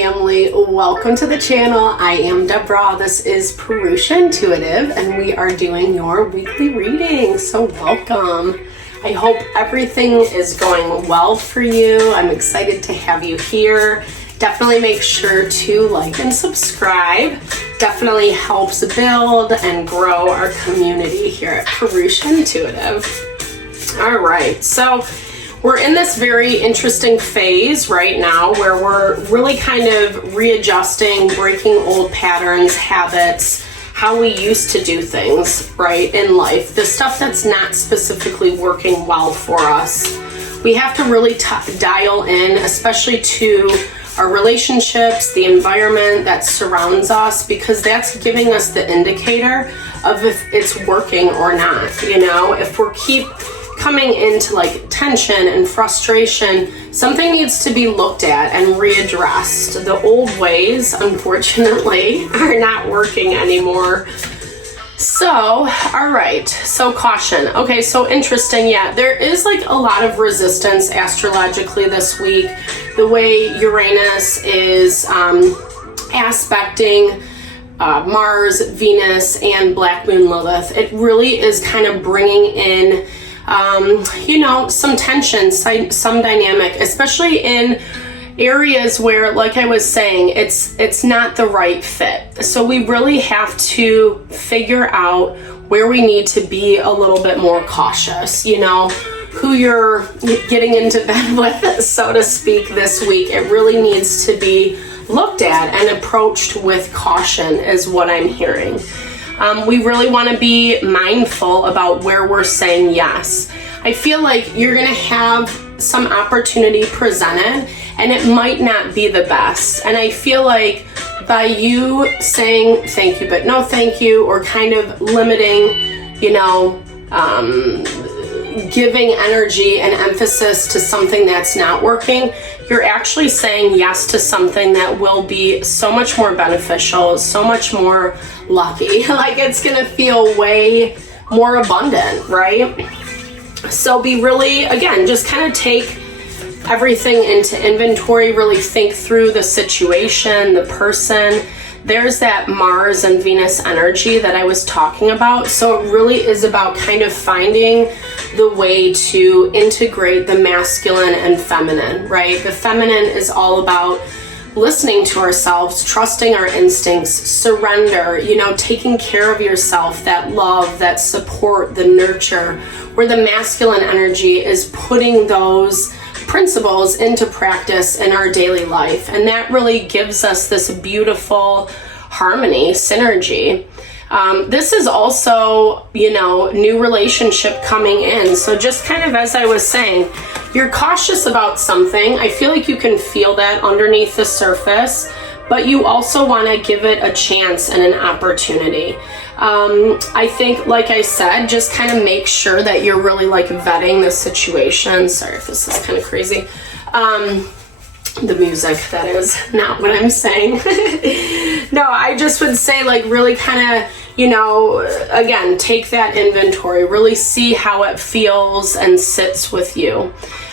family, welcome to the channel. I am Deborah. This is Purusha Intuitive and we are doing your weekly reading, so welcome. I hope everything is going well for you. I'm excited to have you here. Definitely make sure to like and subscribe. Definitely helps build and grow our community here at Purusha Intuitive. All right, so we're in this very interesting phase right now where we're really kind of readjusting, breaking old patterns, habits, how we used to do things, right, in life. The stuff that's not specifically working well for us. We have to really dial in, especially to our relationships, the environment that surrounds us, because that's giving us the indicator of if it's working or not. You know, if we keep coming into like tension and frustration, something needs to be looked at and readdressed. The old ways, unfortunately, are not working anymore. So, all right, so caution. Okay, so interesting, yeah, there is like a lot of resistance astrologically this week. The way Uranus is aspecting Mars, Venus, and Black Moon Lilith. It really is kind of bringing in you know, some tension, some dynamic, especially in areas where, like I was saying, it's not the right fit. So we really have to figure out where we need to be a little bit more cautious, you know, who you're getting into bed with, so to speak, this week. It really needs to be looked at and approached with caution is what I'm hearing. We really want to be mindful about where we're saying yes. I feel like you're going to have some opportunity presented and it might not be the best. And I feel like by you saying thank you, but no thank you, or kind of limiting, you know, giving energy and emphasis to something that's not working, you're actually saying yes to something that will be so much more beneficial, so much more lucky. Like it's gonna feel way more abundant, right? So be really, again, just kind of take everything into inventory, really think through the situation, the person. There's that Mars and Venus energy that I was talking about. So it really is about kind of finding the way to integrate the masculine and feminine, right? The feminine is all about listening to ourselves, trusting our instincts, surrender, you know, taking care of yourself, that love, that support, the nurture, where the masculine energy is putting those principles into practice in our daily life. And that really gives us this beautiful harmony, synergy. This is also, you know, new relationship coming in. So just kind of as I was saying, you're cautious about something. I feel like you can feel that underneath the surface, but you also want to give it a chance and an opportunity. I think, like I said, just kind of make sure that you're really like vetting the situation. Sorry if this is kind of crazy. The music, that is not what I'm saying. No, I just would say like really kind of, you know, again, take that inventory, really see how it feels and sits with you.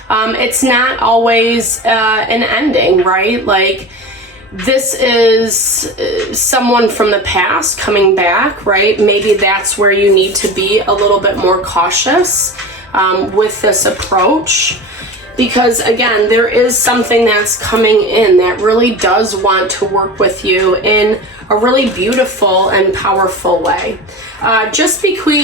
It's not always an ending, right? Like this is someone from the past coming back, right? Maybe that's where you need to be a little bit more cautious with this approach. Because again, there is something that's coming in that really does want to work with you in a really beautiful and powerful way. Just because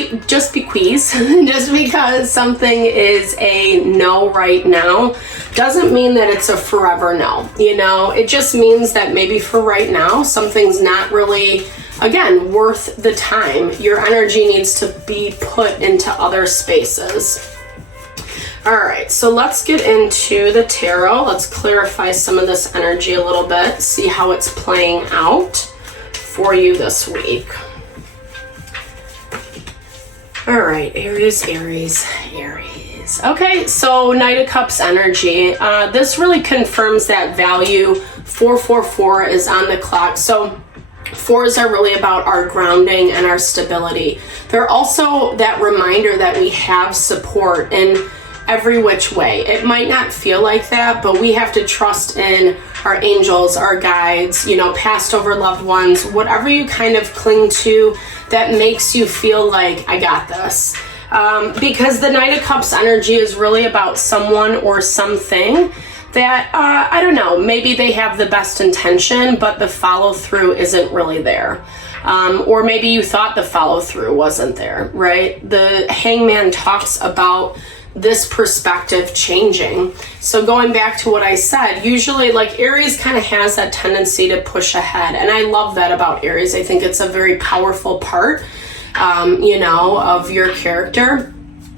something is a no right now doesn't mean that it's a forever no. You know, it just means that maybe for right now, something's not really, again, worth the time. Your energy needs to be put into other spaces. All right, so let's get into the tarot. Let's clarify some of this energy a little bit, see how it's playing out for you this week. All right, Aries. Okay, so Knight of Cups energy. This really confirms that value. 444 is on the clock. So 4s are really about our grounding and our stability. They're also that reminder that we have support in every which way. It might not feel like that, but we have to trust in our angels, our guides, you know, past over loved ones, whatever you kind of cling to that makes you feel like, I got this. Because the Knight of Cups energy is really about someone or something that, I don't know, maybe they have the best intention, but the follow through isn't really there. Or maybe you thought the follow through wasn't there, right? The Hangman talks about this perspective changing. So going back to what I said, usually like Aries kind of has that tendency to push ahead. And I love that about Aries. I think it's a very powerful part, you know, of your character.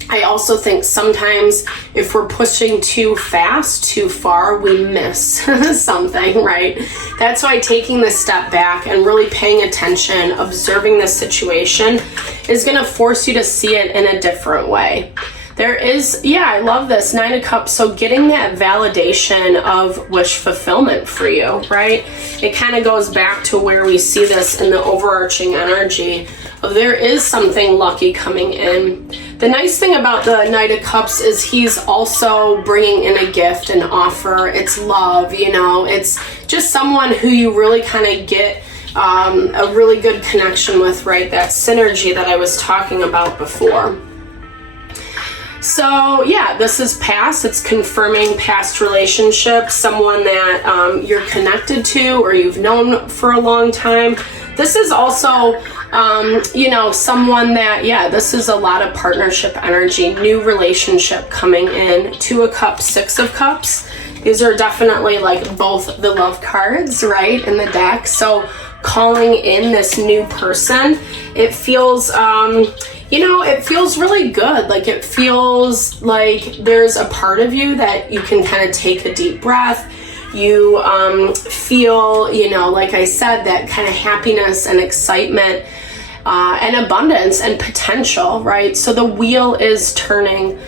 I also think sometimes if we're pushing too fast, too far, we miss something, right? That's why taking this step back and really paying attention, observing the situation is going to force you to see it in a different way. There is, yeah, I love this, 9 of Cups. So getting that validation of wish fulfillment for you, right? It kind of goes back to where we see this in the overarching energy of there is something lucky coming in. The nice thing about the Knight of Cups is he's also bringing in a gift, an offer. It's love, you know, it's just someone who you really kind of get a really good connection with, right? That synergy that I was talking about before. So yeah, this is past. It's confirming past relationships, someone that you're connected to or you've known for a long time. This is also, you know, someone that, yeah, this is a lot of partnership energy, new relationship coming in. 2 of Cups, 6 of Cups. These are definitely like both the love cards, right, in the deck. So calling in this new person, it feels, you know, it feels really good. Like it feels like there's a part of you that you can kind of take a deep breath. You feel, you know, like I said, that kind of happiness and excitement and abundance and potential, right? So the wheel is turning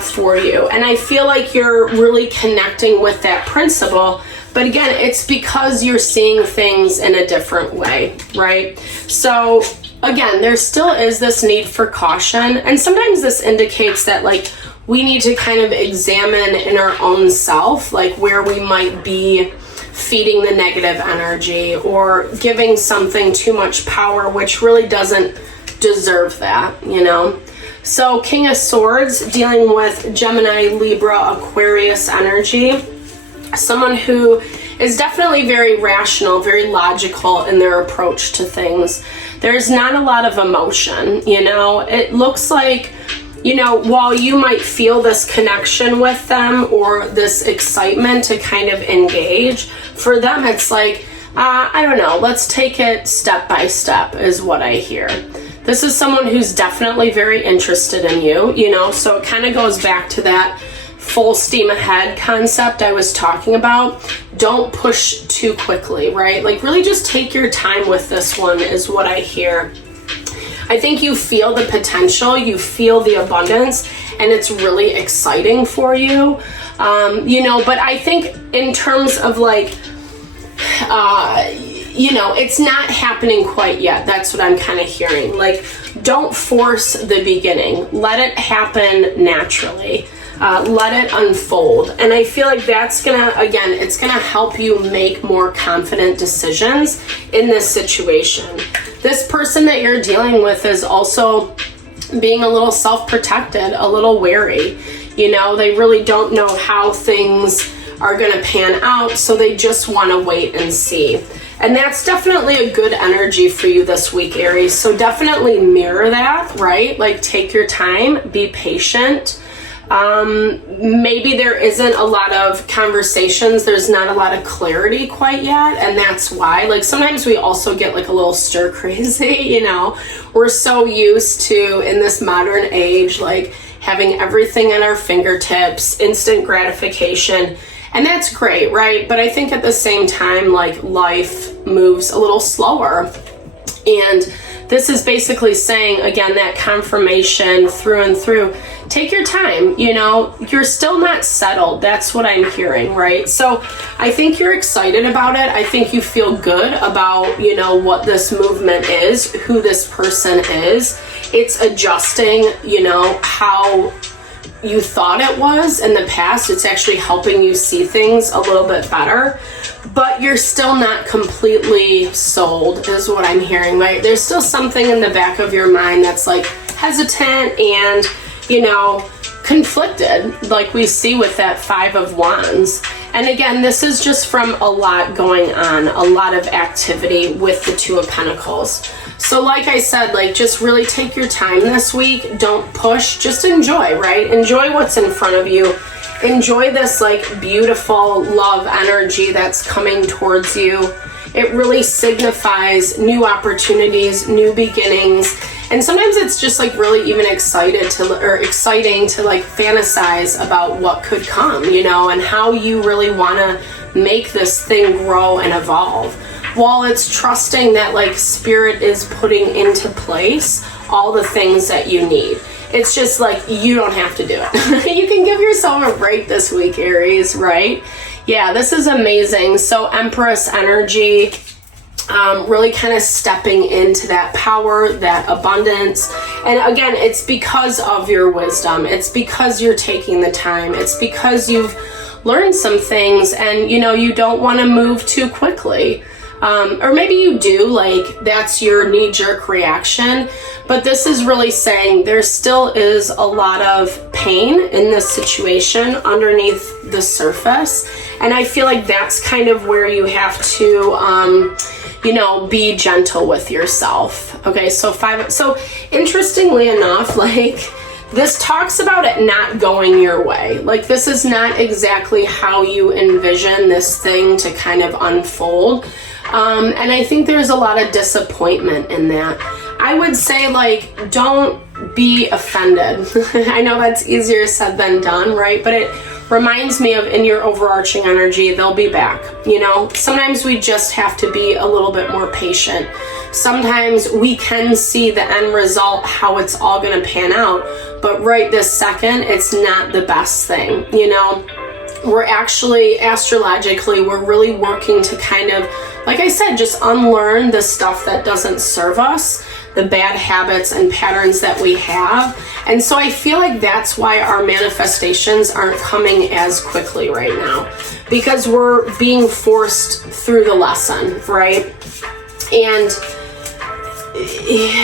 for you. And I feel like you're really connecting with that principle. But again, it's because you're seeing things in a different way, right? So again, there still is this need for caution. And sometimes this indicates that like we need to kind of examine in our own self, like where we might be feeding the negative energy or giving something too much power, which really doesn't deserve that, you know? So King of Swords, dealing with Gemini, Libra, Aquarius energy. Someone who is definitely very rational, very logical in their approach to things. There's not a lot of emotion, you know? It looks like, you know, while you might feel this connection with them or this excitement to kind of engage, for them it's like, I don't know, let's take it step by step is what I hear. This is someone who's definitely very interested in you, you know, so it kind of goes back to that full steam ahead concept I was talking about. Don't push too quickly, right? Like really just take your time with this one is what I hear. I think you feel the potential, you feel the abundance, and it's really exciting for you. You know, but I think in terms of like, you know, it's not happening quite yet. That's what I'm kind of hearing. Like, don't force the beginning. Let it happen naturally. Let it unfold. And I feel like that's gonna, again, it's gonna help you make more confident decisions in this situation. This person that you're dealing with is also being a little self-protected, a little wary. You know, they really don't know how things are gonna pan out, so they just wanna wait and see. And that's definitely a good energy for you this week, Aries. So definitely mirror that, right? Like take your time, be patient. Maybe there isn't a lot of conversations, there's not a lot of clarity quite yet, and that's why. Like sometimes we also get like a little stir crazy, you know. We're so used to, in this modern age, like having everything at our fingertips, instant gratification, and that's great, right? But I think at the same time, like life moves a little slower. And this is basically saying, again, that confirmation through and through. Take your time, you know, you're still not settled. That's what I'm hearing, right? So I think you're excited about it. I think you feel good about, you know, what this movement is, who this person is. It's adjusting, you know, how you thought it was in the past. It's actually helping you see things a little bit better. but you're still not completely sold, is what I'm hearing, right? There's still something in the back of your mind that's like hesitant and, you know, conflicted, like we see with that Five of Wands. And again, this is just from a lot going on, a lot of activity with the Two of Pentacles. So like I said, like just really take your time this week. Don't push, just enjoy, right? Enjoy what's in front of you. Enjoy this like beautiful love energy that's coming towards you. It really signifies new opportunities, new beginnings. And sometimes it's just like really even exciting to like fantasize about what could come, you know, and how you really want to make this thing grow and evolve. While it's trusting that like spirit is putting into place all the things that you need. It's just like, you don't have to do it. You can give yourself a break this week, Aries, right? Yeah, this is amazing. So Empress energy, really kind of stepping into that power, that abundance. And again, it's because of your wisdom. It's because you're taking the time. It's because you've learned some things and, you know, you don't want to move too quickly. Or maybe you do, like that's your knee-jerk reaction, but this is really saying there still is a lot of pain in this situation underneath the surface, and I feel like that's kind of where you have to, you know, be gentle with yourself. Okay, so interestingly enough, like this talks about it not going your way. Like this is not exactly how you envision this thing to kind of unfold. And I think there's a lot of disappointment in that. I would say, like, don't be offended. I know that's easier said than done, right? But it reminds me of, in your overarching energy, they'll be back. You know, sometimes we just have to be a little bit more patient. Sometimes we can see the end result, how it's all going to pan out. But right this second, it's not the best thing, you know? We're actually, astrologically, we're really working to kind of, like I said, just unlearn the stuff that doesn't serve us, the bad habits and patterns that we have. And so I feel like that's why our manifestations aren't coming as quickly right now, because we're being forced through the lesson, right? And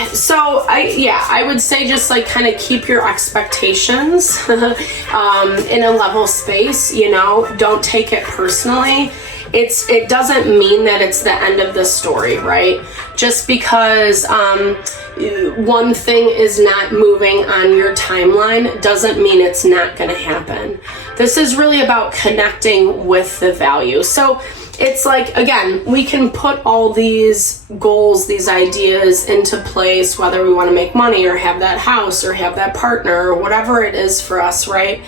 so I would say just like kind of keep your expectations in a level space, you know, don't take it personally. It doesn't mean that it's the end of the story, right? Just because one thing is not moving on your timeline doesn't mean it's not going to happen. This is really about connecting with the value. So it's like, again, we can put all these goals, these ideas into place, whether we want to make money or have that house or have that partner or whatever it is for us, right?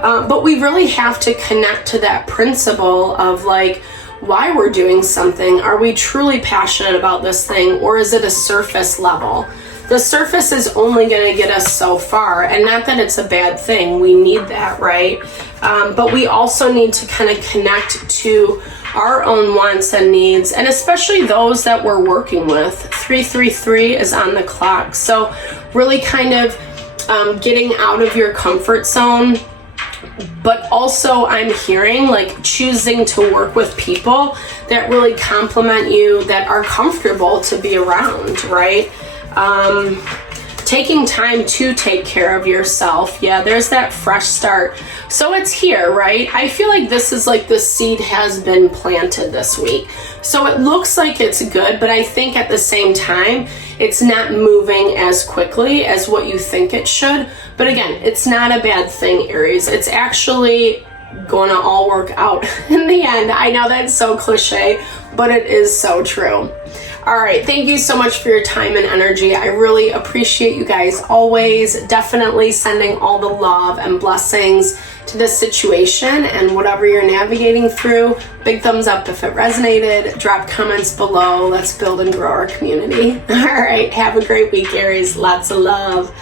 But we really have to connect to that principle of like why we're doing something. Are we truly passionate about this thing, or is it a surface level? The surface is only going to get us so far, and not that it's a bad thing. We need that, right? But we also need to kind of connect to our own wants and needs, and especially those that we're working with. 333 is on the clock. So really kind of getting out of your comfort zone, but also I'm hearing like choosing to work with people that really complement you, that are comfortable to be around, right? Taking time to take care of yourself. Yeah, there's that fresh start. So it's here, right? I feel like this is like the seed has been planted this week. So it looks like it's good, but I think at the same time, it's not moving as quickly as what you think it should. But again, it's not a bad thing, Aries. It's actually going to all work out in the end. I know that's so cliche, but it is so true. All right, thank you so much for your time and energy. I really appreciate you guys always. Definitely sending all the love and blessings to this situation and whatever you're navigating through. Big thumbs up if it resonated. Drop comments below. Let's build and grow our community. All right, have a great week, Aries. Lots of love.